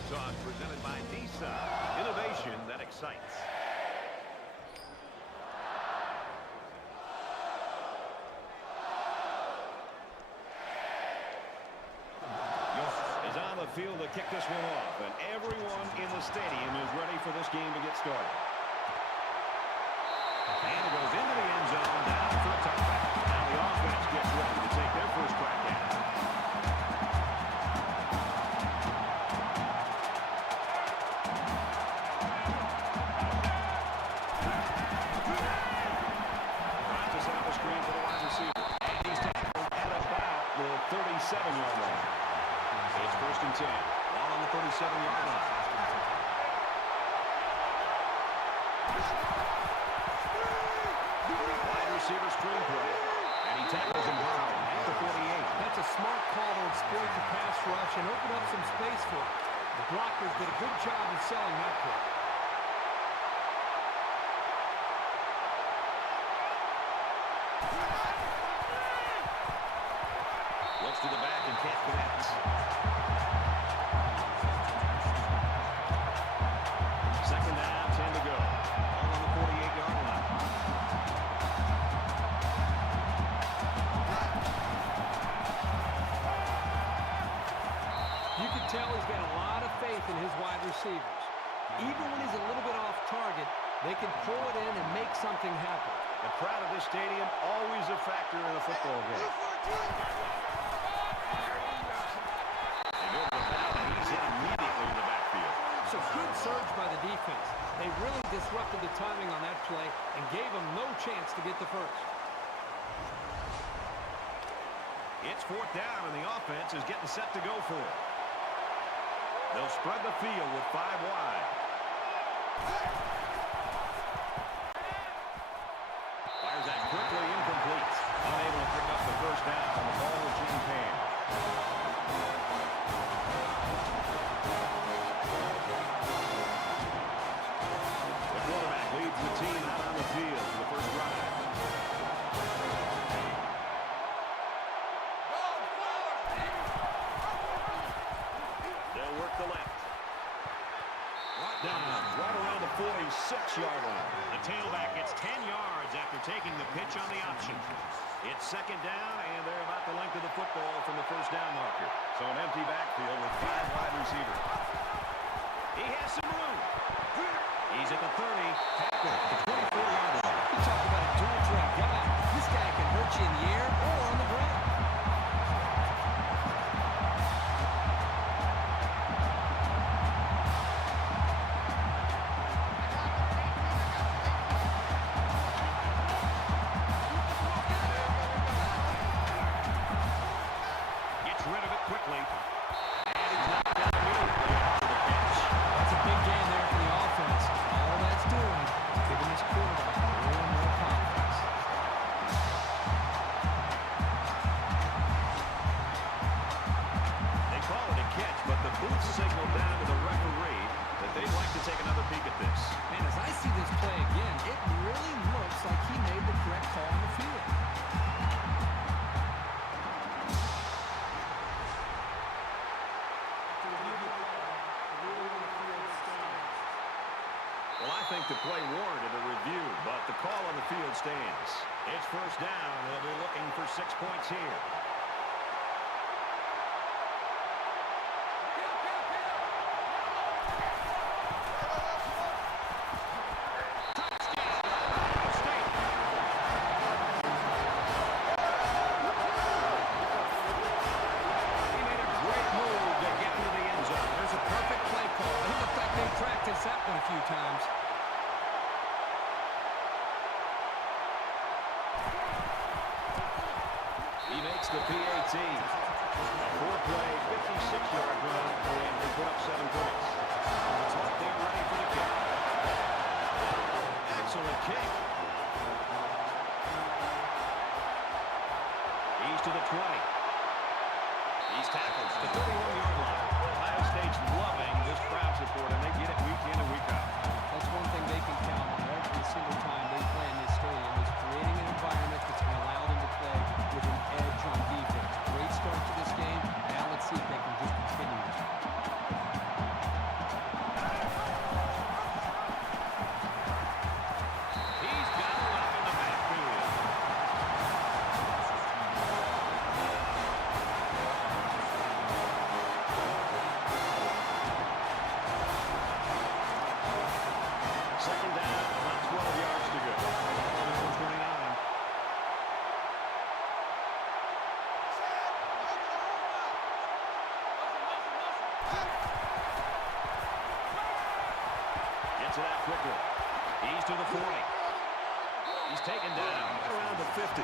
coin toss presented by Nissan. Innovation that excites. Is on the field to kick this one off, and everyone in the stadium is ready for this game to get started. And it goes into the end zone, down for a touchback. Now the offense gets ready to take their first crack at it. Tries to set up a screen for the wide receiver. And he's tackled at about the 37-yard line. It's first and 10. Ball on the 37-yard line. Wide receiver screen play. And he tackles him down at the 48. That's a smart call to exploit the pass rush and open up some space for it. The blockers did a good job of selling that play. Looks to the back and can't connect. Second down, 10 to go. All on the 48-yard line. You can tell he's got a lot of faith in his wide receivers. Even when he's a little bit off target, they can pull it in and make something happen. The crowd of this stadium, always a factor in a football game. They go to the bow, and he's hit immediately in the backfield. So good surge by the defense. They really disrupted the timing on that play and gave him no chance to get the first. It's fourth down, and the offense is getting set to go for it. They'll spread the field with 5 wide. Fires that quickly, incomplete. Unable to pick up the first down on the ball with Gene Pan. The quarterback leads the team out on the field for the first drive. They'll work the left. Down right around the 46-yard line. The tailback gets 10 yards after taking the pitch on the option. It's second down, and they're about the length of the football from the first down marker. So an empty backfield with 5 wide receivers. He has some room. He's at the 30. Tackle at the 24-yard line. You talk about a dual threat guy. This guy can hurt you in the air or on the ground. Gets rid of it quickly. And he's knocked down immediately after the catch. That's a big gain there for the offense. All that's doing is giving his quarterback more and more confidence. They call it a catch, but the booth signaled down to the referee that they'd like to take another peek at this. Man, as I see this play again, it really looks like he made the correct call on the field. Well, I think the play warranted a review, but the call on the field stands. It's first down. They'll be looking for 6 points here. He made a great move to get into the end zone. There's a perfect play call. It looked like they practiced that one a few times. He makes the PAT. A 4-play, 56-yard run, and they put up 7 points. It's like they're ready for the kick. Excellent kick. He's to the 20. He's tackled to the 31-yard line. Ohio State's loving this crowd support, and they get it week in and week out. That's one thing they can count on every single time they play in this stadium is creating an environment that's going to allow them to play with an edge on defense. Great start to this game. Now let's see if they can just continue that. He's to the 40. He's taken down around the 50.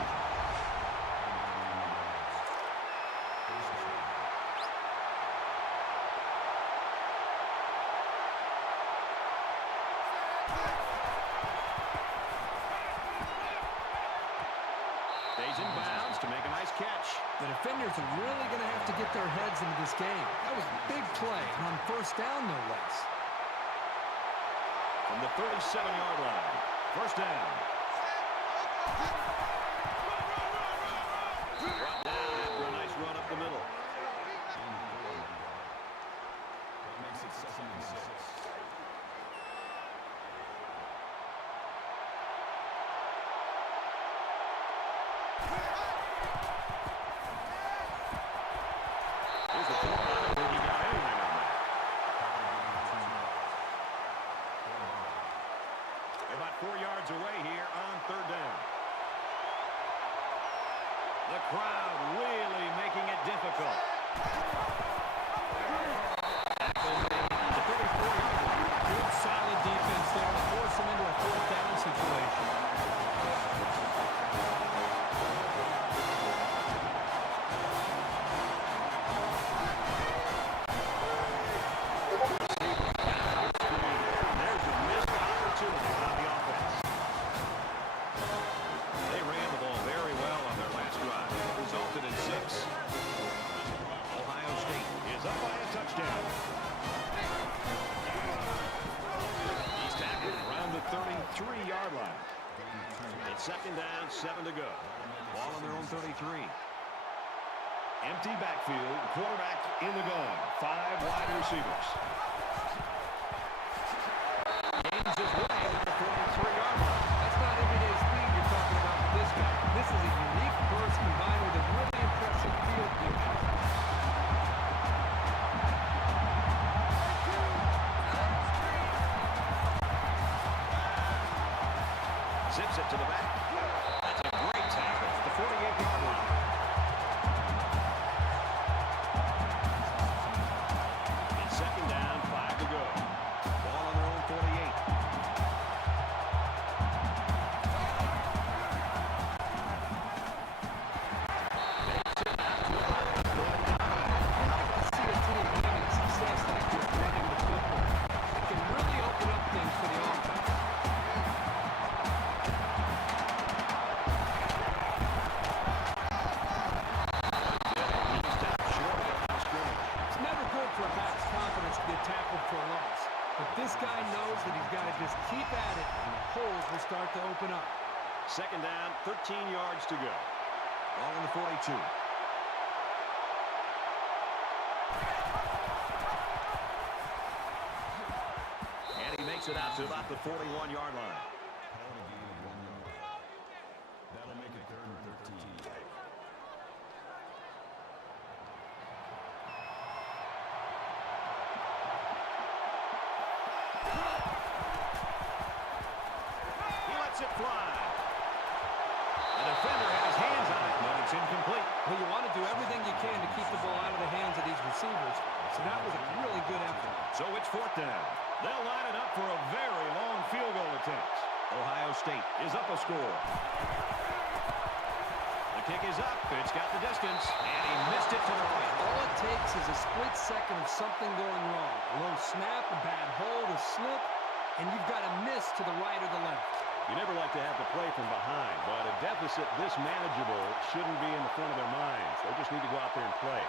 Stays in bounds to make a nice catch. The defenders are really going to have to get their heads into this game. That was a big play, and on first down, no less. From the 37-yard line, first down. Brought down after a nice run up the middle. That makes it 2nd and 6. Here's the throw. I don't think he got anything on that. They're about 4 yards away here on third down. The crowd really making it difficult. Tackle made at the 34-yard line. Good, solid defense there to force them into a fourth down situation. There's a missed opportunity on the offense. They ran the ball very well on their last drive. It resulted in 6. Ohio State is up by a touchdown. He's tackled around the 33-yard line. It's 2nd down, 7 to go. Ball on their own 33. Empty backfield, quarterback in the gun. 5 wide receivers. Gains his way to the 43-yard line. That's not everyday speed you're talking about with this guy. This is a unique burst combined with a really impressive field vision. Zips it to the back. That's a great tackle at the 48-yard line. It's 2nd down, 5 to go. Ball on their own 48. See a team having success like this running the football. It can really open up things for the offense. He's stopped short of the line of scrimmage. It's never good for a back's confidence to get tackled for a loss. But this guy knows that he's got to just keep at it, and the holes will start to open up. 2nd down, 13 yards to go. Ball on the 42. And he makes it out to about the 41-yard line. Penalty gain of 1 yard. That'll make it 3rd and 13. He lets it fly. The defender had his hands on it, but it's incomplete. Well, you want to do everything you can to keep the ball out of the hands of these receivers. So that was a really good effort. So it's 4th down. They'll line it up for a very long field goal attempt. Ohio State is up a score. The kick is up. It's got the distance, and he missed it to the right. All it takes is a split second of something going wrong. A low snap, a bad hold, a slip, and you've got a miss to the right or the left. You never like to have to play from behind, but a deficit this manageable shouldn't be in the front of their minds. They just need to go out there and play.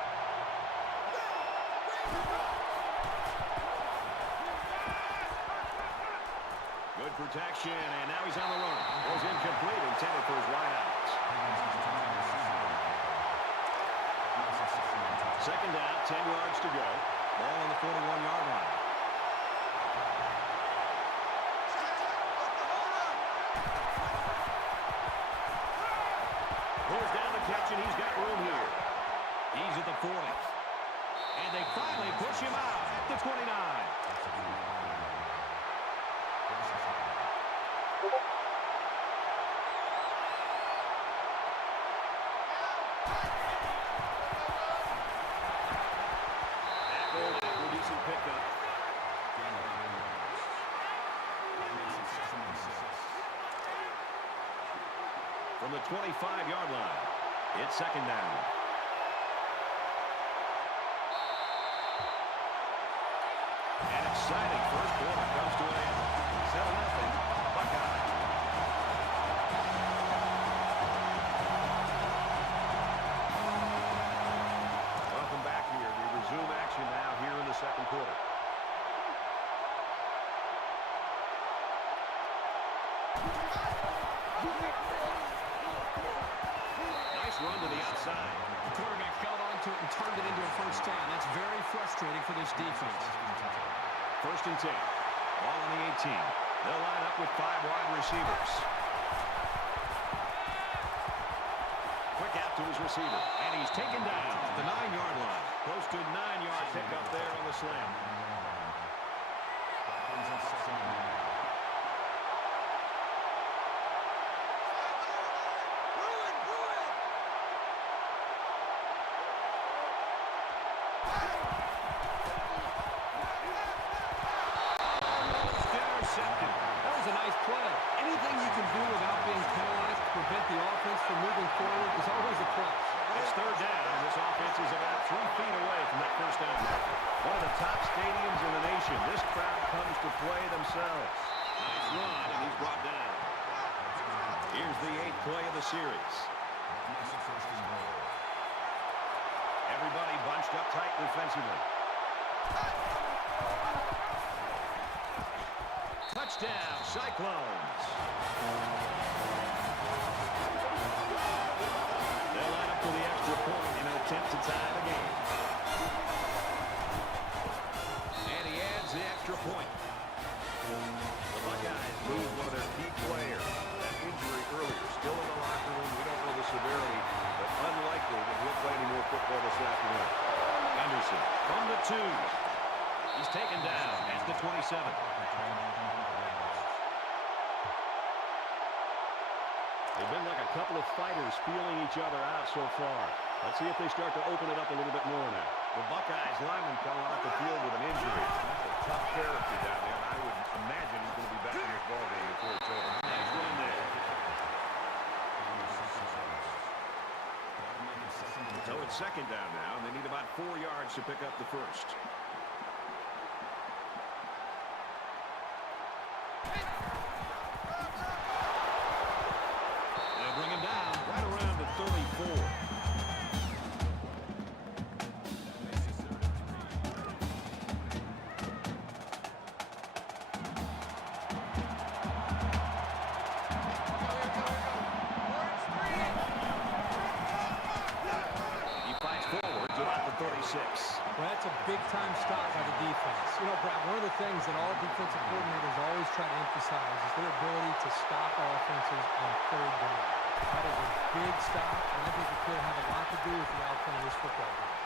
Good protection, and now he's on the run. Goes incomplete, intended for his wide outs. 2nd down, 10 yards to go. Ball on the 41-yard line. Pulls down the catch, and he's got room here. He's at the 40. And they finally push him out at the 29. Decent pickup. That makes it 2nd and 6. from the 25-yard line. It's second down. An exciting first quarter comes to an end. 7-0 Buckeye. Welcome back here. We resume action now here in the second quarter. Nice run to the outside. The quarterback held on to it and turned it into a first down. That's very frustrating for this defense. First and 10. Ball on the 18. They'll line up with 5 wide receivers. Quick out to his receiver. And he's taken down at the 9-yard line. Close to 9-yard pickup there on the slam. The offense from moving forward is always a plus. It's third down, and this offense is about 3 feet away from that first down. One of the top stadiums in the nation. This crowd comes to play themselves. Nice run, and he's brought down. Here's the 8th play of the series. Everybody bunched up tight defensively. Touchdown, Cyclones. They'll line up for the extra point in an attempt to tie the game. And he adds the extra point. The Buckeyes lose one of their key players. That injury earlier, still in the locker room. We don't know the severity, but unlikely that he'll play any more football this afternoon. Henderson from the 2. He's taken down at the 27. They've been like a couple of fighters feeling each other out so far. Let's see if they start to open it up a little bit more now. The Buckeyes lineman coming off the field with an injury. That's a tough character down there, and I would imagine he's going to be back in this ballgame before it's over. Nice run there. So it's second down now, and they need about 4 yards to pick up the first. Bring him down right around the 34. He fights forward to about the 36. Well, that's a big-time stop by the defense. You know, Brad, one of the things that all defensive coordinators always try to emphasize is their ability to stop offenses on third down. That is a big stop, and I think it could have a lot to do with the outcome of this football game.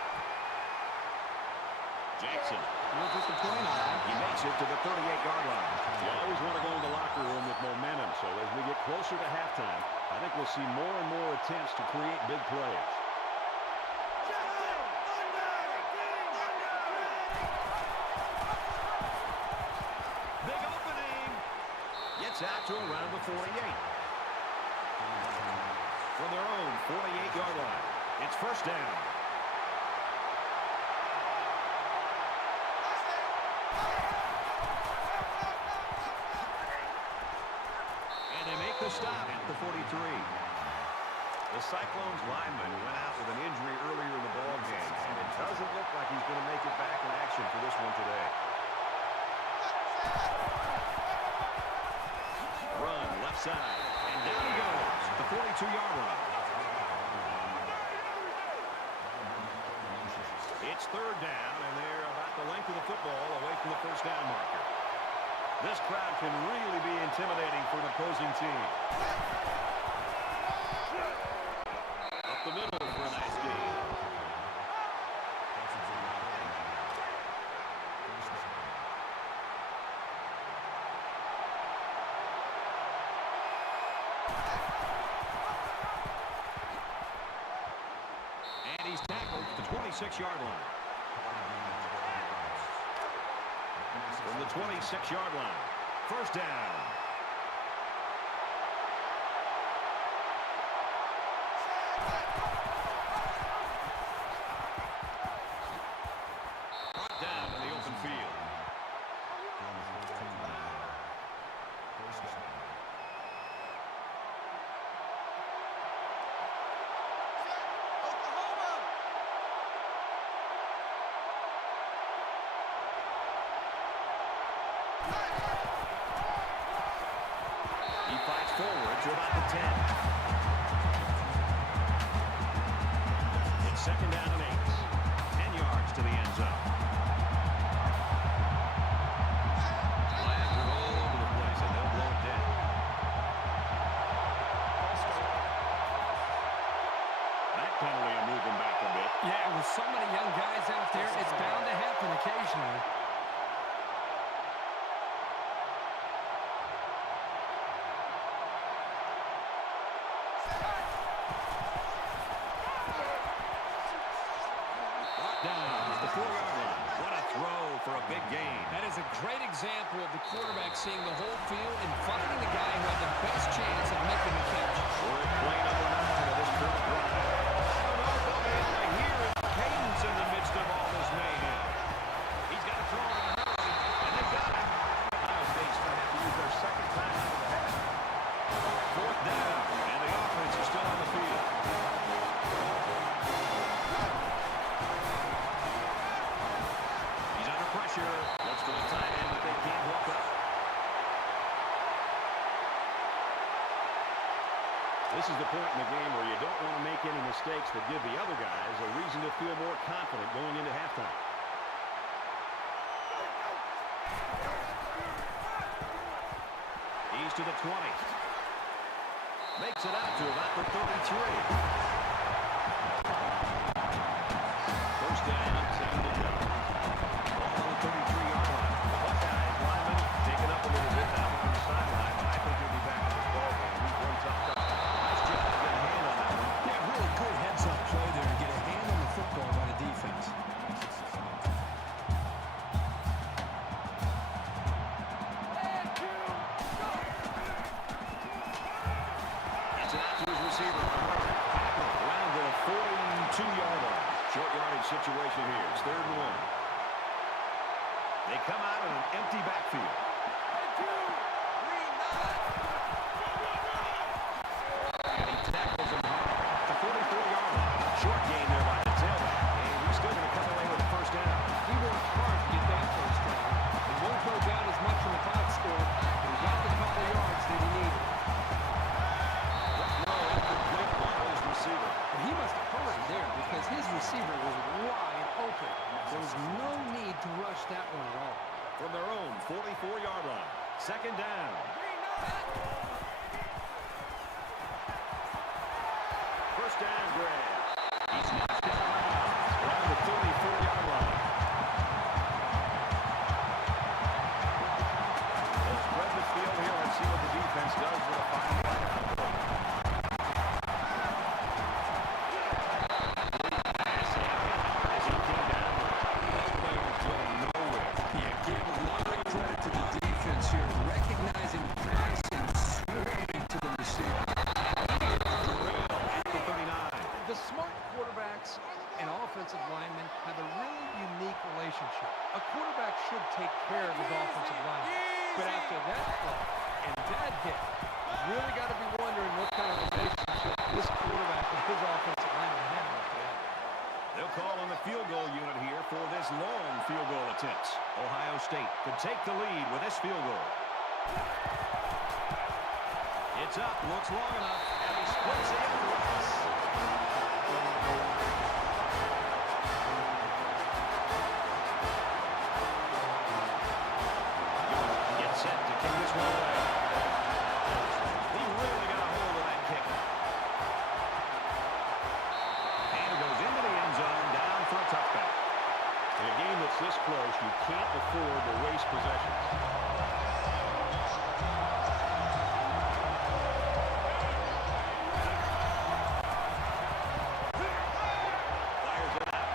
Jackson. He'll get the point on it. He makes it to the 38-yard line. You always want to go in the locker room with momentum, so as we get closer to halftime, I think we'll see more and more attempts to create big plays. Big opening. Gets out to around the 48. From their own 48-yard line. It's first down. And they make the stop at the 43. The Cyclones lineman went out with an injury earlier in the ballgame, and it doesn't look like he's going to make it back in action for this one today. Run left side, and down he goes at the 42-yard line. It's third down, and they're about the length of the football away from the first down marker. This crowd can really be intimidating for an opposing team. Up the middle for a nice gain. And he's tackled at the 26-yard line. From the 26-yard line. First down. He fights forward to about the 10. It's second down and 8. 10 yards to the end zone. Flags are all over the place, and they'll blow it dead. That penalty will move them back a bit. Yeah, with so many young guys out there, it's bound to happen occasionally. That is a great example of the quarterback seeing the whole field and finding the guy who had the best chance of making the catch. We're playing number 9 of this first drive. I don't know if they'll be able to hear his cadence in the midst of all this mayhem. He's got to throw in a hurry, and they got it. Ohio State's going to have to use their second time out of the half. Fourth down, and the offense is still on the field. He's under pressure. Looks for the tight end, but they can't hook up. This is the point in the game where you don't want to make any mistakes that give the other guys a reason to feel more confident going into halftime. He's to the 20. Makes it out to about the 33. First down, 10 to go. Ball on the 33-yard line. The Buckeyes lineman taken up a little bit now on the sideline, but I think he'll be back in this ballgame. We've run tough stuff. Nice job to get a hand on that one. Yeah, really good heads-up play there and get a hand on the football by the defense. Gets it out to his receiver. Around the 42-yard line. Short yardage situation here. It's 3rd and 1. They come out in an empty backfield. And he tackles him hard at the 44-yard line. Short gain there by the tailback. And he's still going to come away with a first down. He worked hard to get that first down. He won't go down as much in the box score, but he got the couple yards that he needed. But he must have hurried there because his receiver was wide open. There was no need to rush that one at all. From their own 44-yard line. Second down. First down grab. He's knocked it around the 34-yard line. They'll spread the field here. Let's see what the defense does with a 5-yard out. Linemen have a really unique relationship. A quarterback should take care of his offensive lineman. But after that play and that hit, you really got to be wondering what kind of relationship this quarterback and his offensive lineman have after that. They'll call on the field goal unit here for this long field goal attempt. Ohio State could take the lead with this field goal. It's up, looks long enough, and he splits it across. Set to kick this one away. He really got a hold of that kick. And it goes into the end zone, down for a touchback. In a game that's this close, you can't afford to waste possessions. Fires it out.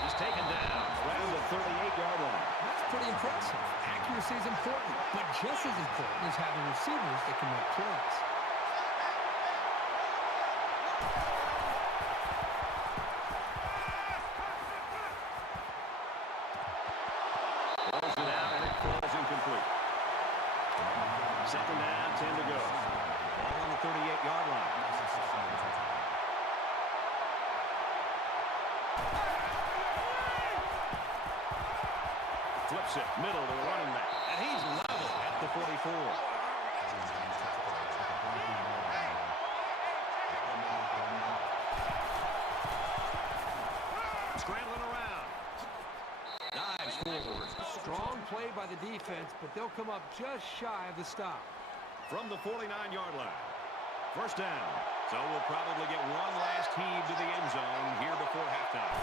He's taken down around the 38-yard line. That's pretty impressive. Accuracy is important, but just as important is having receivers that can make plays. Throws it out, and it falls incomplete. Second down, 10 to go. Ball on the 38-yard line. Flips it, middle to the running back. And he's level at the 44. Scrambling around. Dives forward. Strong play by the defense, but they'll come up just shy of the stop. From the 49-yard line. First down. So we'll probably get one last heave to the end zone here before halftime.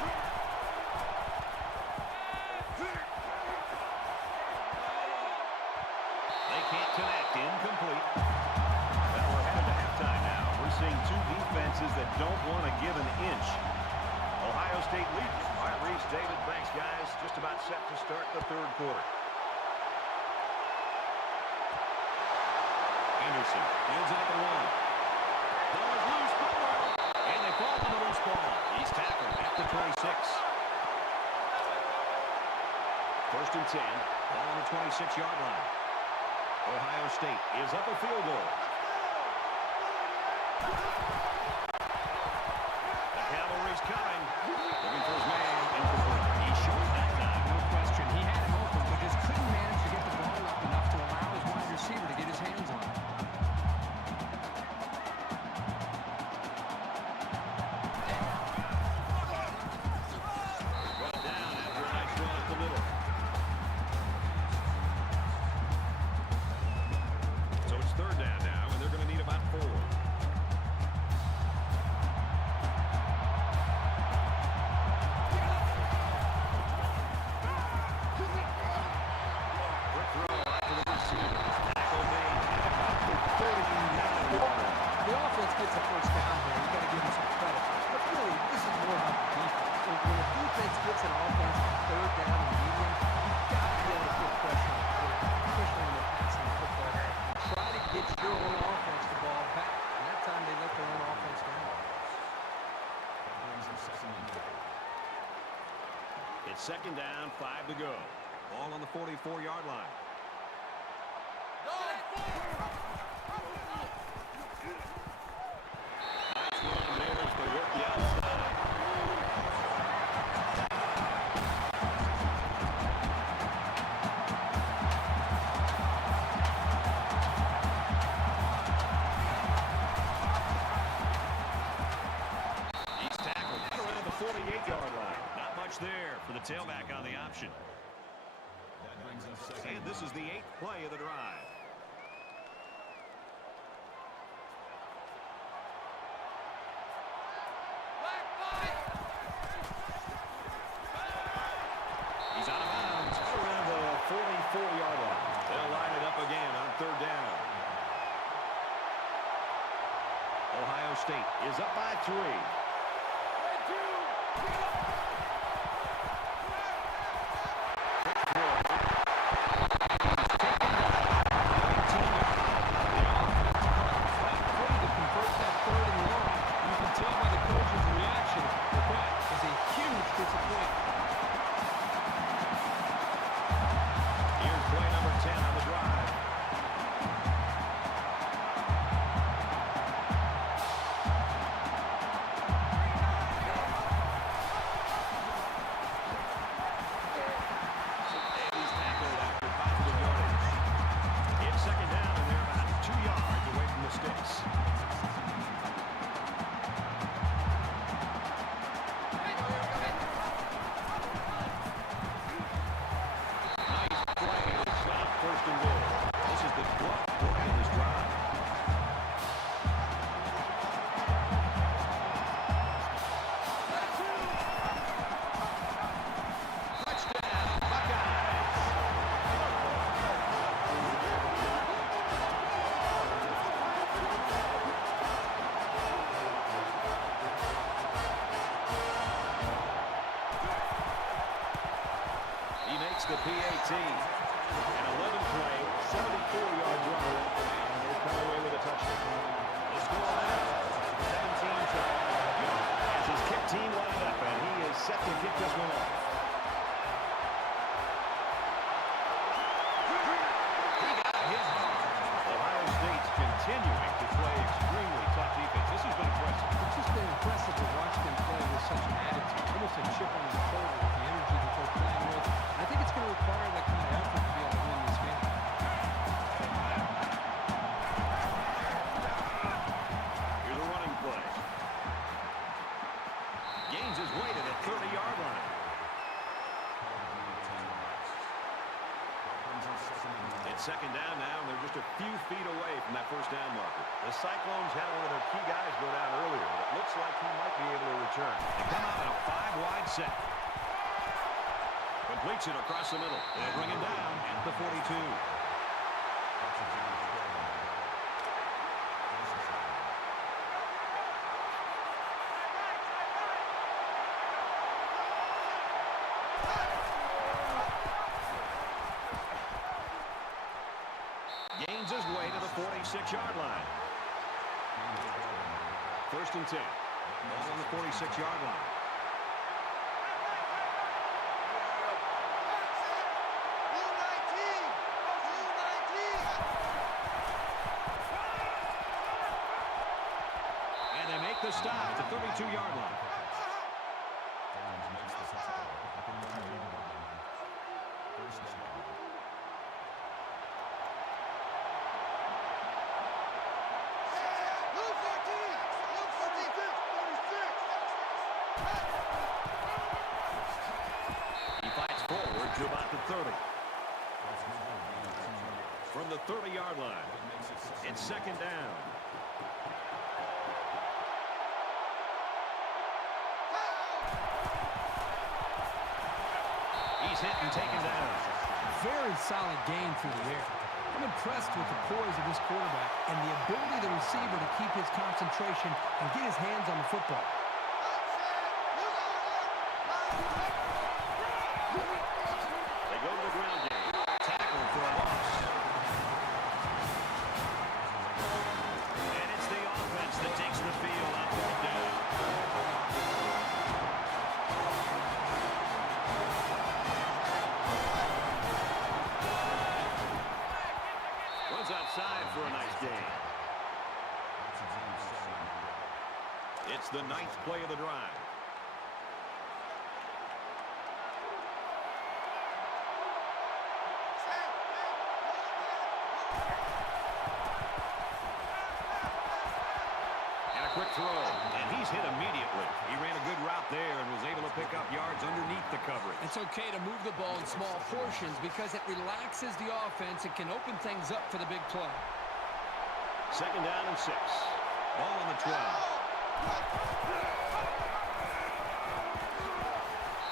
They can't connect. Incomplete. Well, we're headed to halftime now. We're seeing two defenses that don't want to give an inch. Ohio State leads. All right, Reese, David, thanks, guys. Just about set to start the third quarter. Anderson fields it at the one. Ball is loose. And they fall on the loose ball. He's tackled at the 26. First and 10. Ball on the 26-yard line. Ohio State is up a field goal. The cavalry's coming. Looking for his man. Incomplete. He's short that time. No question. He had him open, but just couldn't manage to get the ball up enough to allow his wide receiver to get his hands on it. Brought down after a nice run up the middle. So it's third down now, and they're going to need about 4. Quick throw out to the receiver. Tackle made at about the 39-yard line. The offense gets a first down here. You got to give them some credit. But really, this is more about the defense. When the defense gets an offense on third down and medium, you've got to be able to put pressure on the quarterback, especially when they're passing the football. And try to get your own offense the ball back. And that time they let their own offense down. That brings them second and 10. It's second down, 5 to go. Ball on the 44-yard line. Nice run, Nailers to work the outside. He's tackled right around the 48-yard line. Not much there for the tailback on the option. That brings them second. And this is the 8th play of the drive. He's out of bounds around the 44-yard line. They'll line it up again on third down. Ohio State is up by 3. Here's play number 10 on the drive. And he's tackled after positive yardage. It's second down, and they're about 2 yards away from the sticks. Nice play to stop first and goal. This is the 12th play of this drive. Touchdown, Buckeyes. He makes the PAT. An 11-play, 74-yard drive, and they come away with a touchdown. The score now, 17-12. As his kick team lined up, and he is set to kick this one off. He got his mark. Ohio State's continuing to play extremely tough defense. This has been impressive. It's just been impressive to watch them play with such an attitude, almost a chip on their shoulder with the energy that they're playing with. I think it's going to require that kind of effort to be able to win this game. Here's a running play. Gains his way to the 30-yard line. second down now, and they're just a few feet away from that first down marker. The Cyclones had one of their key guys go down earlier, but it looks like he might be able to return. They come out in a 5-wide set. Completes it across the middle. They'll bring him down at the 42. Gains his way to the 46-yard line. First and 10. Ball on the 46-yard line. And they make the stop at the 32-yard line. To about the 30. From the 30-yard line, it's second down. He's hit and taken down. Very solid gain through the air. I'm impressed with the poise of this quarterback and the ability of the receiver to keep his concentration and get his hands on the football. Go to the ground game. Tackle for a loss. And it's the offense that takes the field on fourth down. Runs outside for a nice gain. It's the 9th play of the drive. Quick throw, and he's hit immediately. He ran a good route there and was able to pick up yards underneath the coverage. It's okay to move the ball in small portions because it relaxes the offense and can open things up for the big play. Second down and 6. Ball on the 12.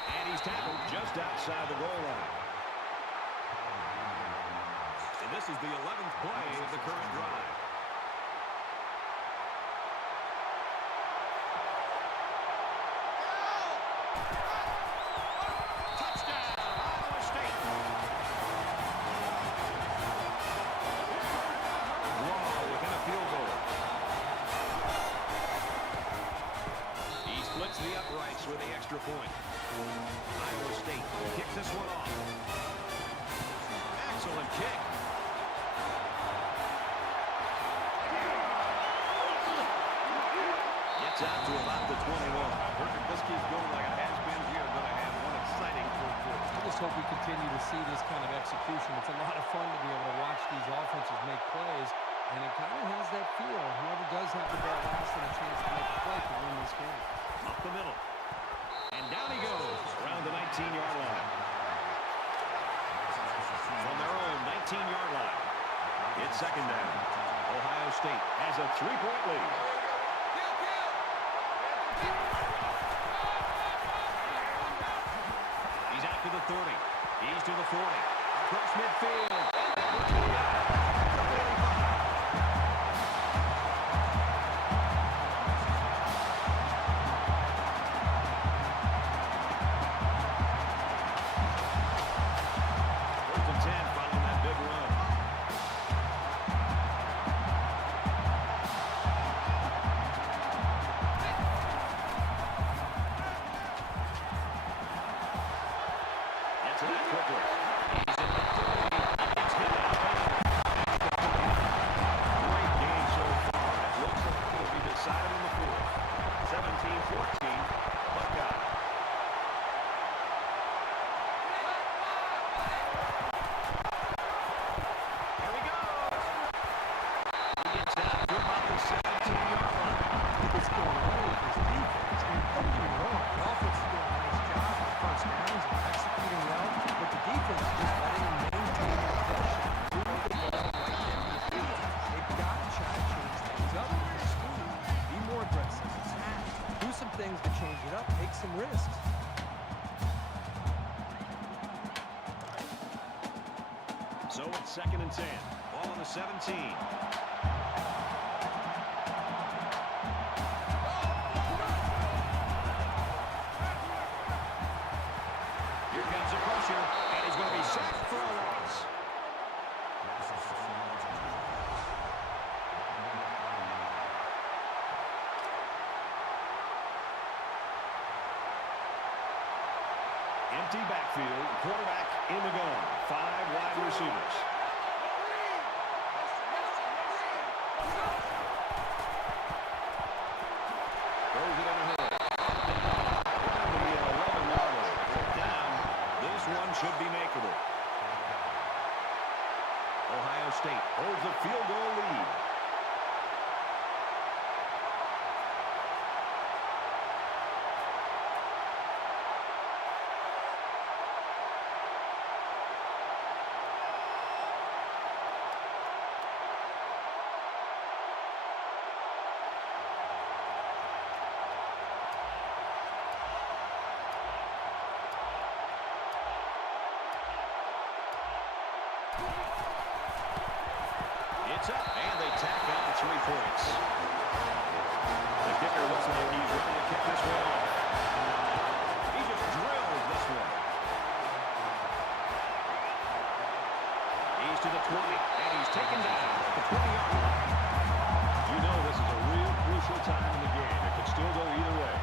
And he's tackled just outside the goal line. And this is the 11th play of the current drive. The uprights with the extra point. Iowa State kicks this one off. Excellent kick. Gets out to about the 21. If this keeps going like it has been, we are going to have one exciting fourth quarter. I just hope we continue to see this kind of execution. It's a lot of fun to be able to watch these offenses make plays, and it kind of has that feel. Whoever does have the ball last and a chance to make a play can win this game. Up the middle. And down he goes around the 19-yard line. From their own 19-yard line, it's second down. Ohio State has a 3-point lead. He's out to the 30. He's to the 40. Across midfield. things to change it up, take some risks. So it's 2nd and 10. Ball on the 17. Here comes the pressure, and he's going to be sacked for a loss. Empty backfield, quarterback in the gun. 5 wide receivers. Throws it in a hurry. Down to the 11-yard line. Fourth down. This one should be makeable. Ohio State holds a field goal lead. It's up, and they tack on 3 points. The kicker looks like he's ready to kick this one off. He just drills this one. He's to the 20, and he's taken down at the 20-yard line. You know this is a real crucial time in the game. It could still go either way.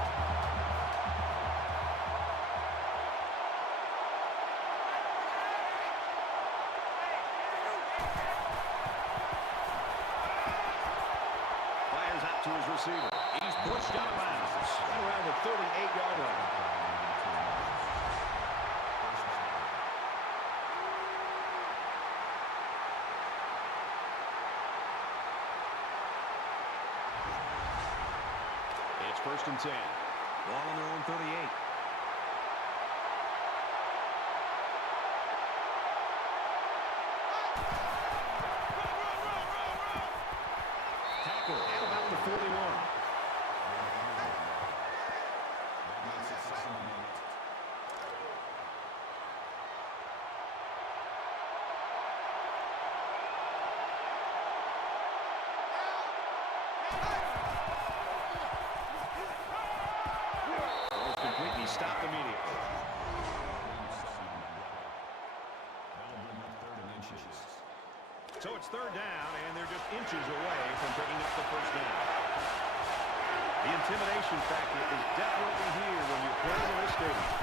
To his receiver. He's pushed out of bounds around the 38-yard line. It's 1st and 10. Ball on their own 38. Tackle at about the 41. Almost completely stopped immediately. So it's 3rd down, and they're just inches away from picking up the 1st down. The intimidation factor is definitely here when you're playing in this stadium.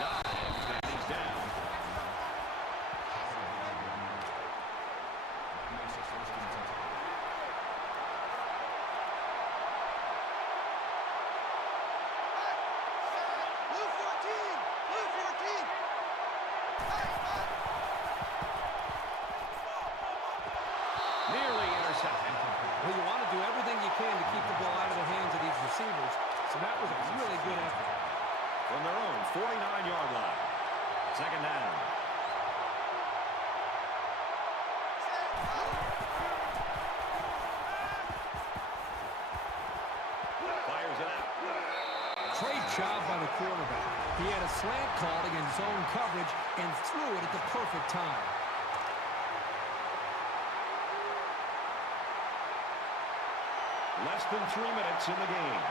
Dives, and he's down. Nearly intercepted. Well, you want to do everything you can to keep the ball out of the hands of these receivers, so that was a really good effort. From their own 49-yard line. 2nd down. Fires it out. Great job by the quarterback. He had a slant called against zone coverage and threw it at the perfect time. Less than 3 minutes in the game.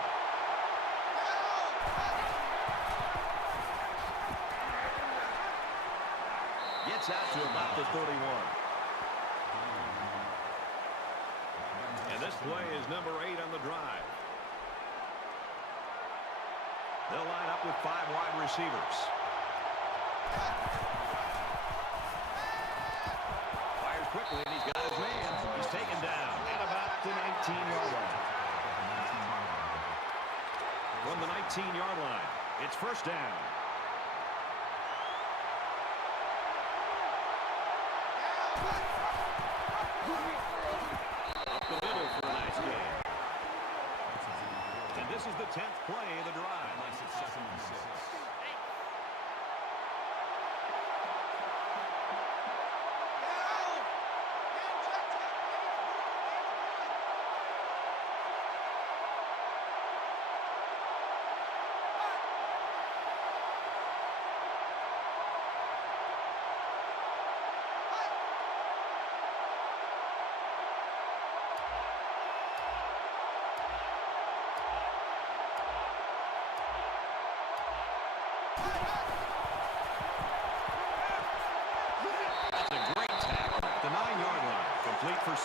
Gets out to about the 31. And this play is number 8 on the drive. They'll line up with 5 wide receivers. Fires quickly, and he's got his man. He's taken down at about the 19-yard line. From the 19-yard line, it's 1st down. Up the middle for a nice game. And this is the 10th play of the drive. Makes it 2nd and 6.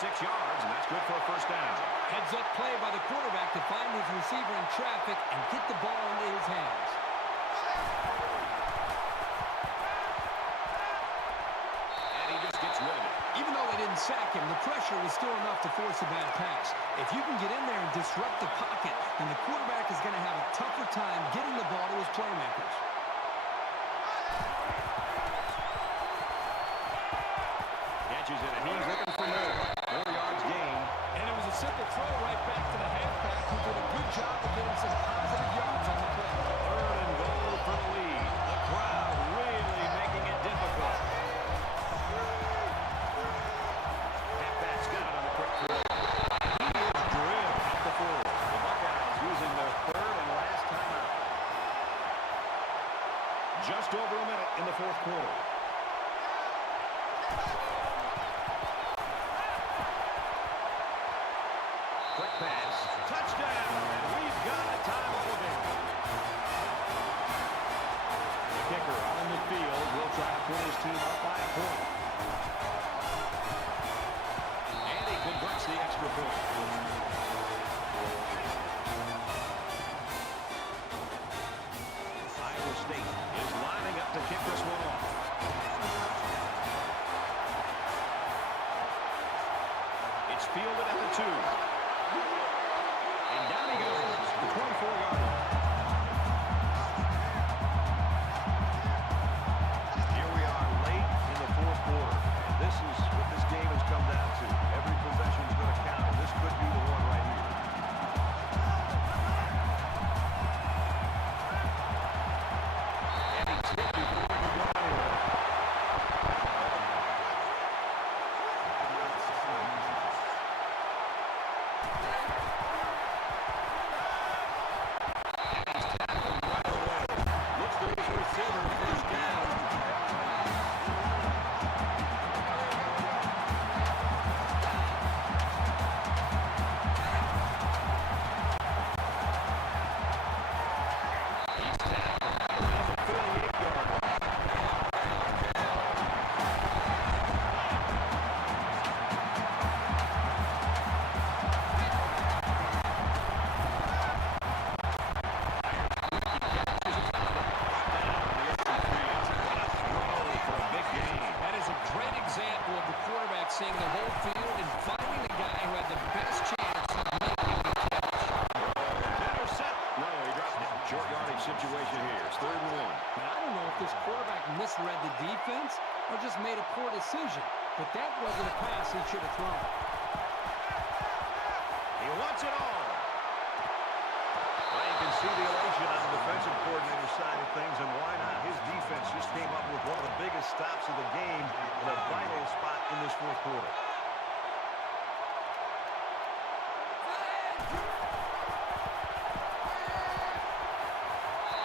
yards, and that's good for a first down. Heads-up play by the quarterback to find his receiver in traffic and get the ball into his hands. And he just gets rid of it. Even though they didn't sack him, the pressure was still enough to force a bad pass. If you can get in there and disrupt the pocket, then the quarterback is going to have a tougher time getting the ball to his playmakers. Catches it, and he's looking for more. 4 yards gain. And it was a simple throw right back to the halfback, who did a good job of getting some positive yards on the play. 3rd and goal for the lead. The crowd really making it difficult. Halfback's got it on the quick throw. He is drilled at the 4. The Buckeyes using their 3rd and last timeout. Just over a minute in the 4th quarter. Quick pass. Touchdown. And we've got a time of the game. The kicker on the field will try to put his team up by a point. And he converts the extra point. Iowa State is lining up to kick this one off. It's fielded at the 2. And down he goes, the 24-yard line. Here we are late in the 4th quarter. And this is what this game has come down to. Every possession is going to count, and this could be the one right here. And he's hit before he can go anywhere. Seeing the whole field and finding the guy who had the best chance of making the catch. Intercept. No, he dropped it. Short yardage situation here. It's 3rd and 1. Now, I don't know if this quarterback misread the defense or just made a poor decision, but that wasn't a pass he should have thrown. He wants it all. Well, you can see the elation on the defensive coordinator side of things, and why not? His defense just came up with one of the biggest stops of the game in a vital spot in this 4th quarter.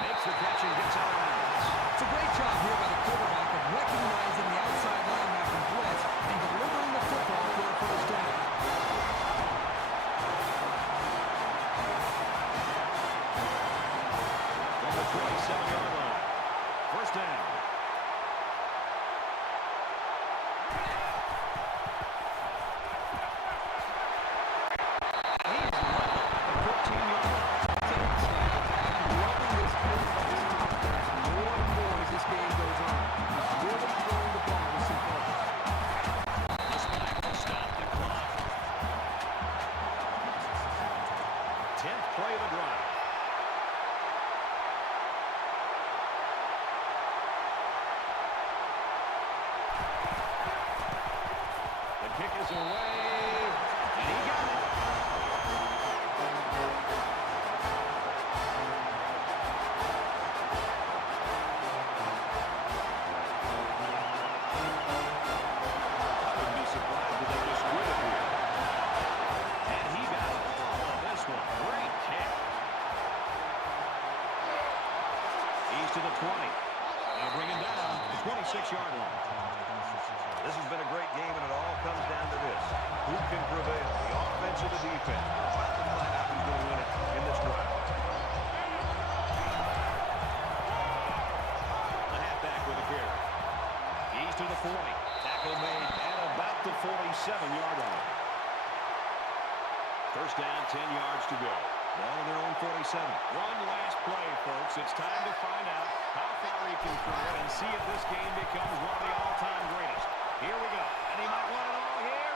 Makes the catch and gets out of bounds. It's a great job here by the quarterback of recognizing the outside linebacker blitz and delivering the football for a first down. From the 27-yard line. First down. He's level at the 14-yard line. Loving this play by this offense more and more as this game goes on. He's really throwing the ball with some purpose. This back will stop the clock. 10th play of the drive. The kick is away, and he got it. I wouldn't be surprised if they just quit it here. And he got all of this one. Great kick. He's to the 20. They'll bring him down to the 26-yard line. This has been a great game, and it all comes down to this. Who can prevail, the offense or the defense? We're about to find out who's going to win it in this drive. The halfback with a carry. He's to the 40. Tackle made at about the 47-yard line. First down, 10 yards to go. Ball on their own 47. One last play, folks. It's time to find out how far he can throw it and see if this game becomes one of the all-time greatest. Here we go. And he might want it all here.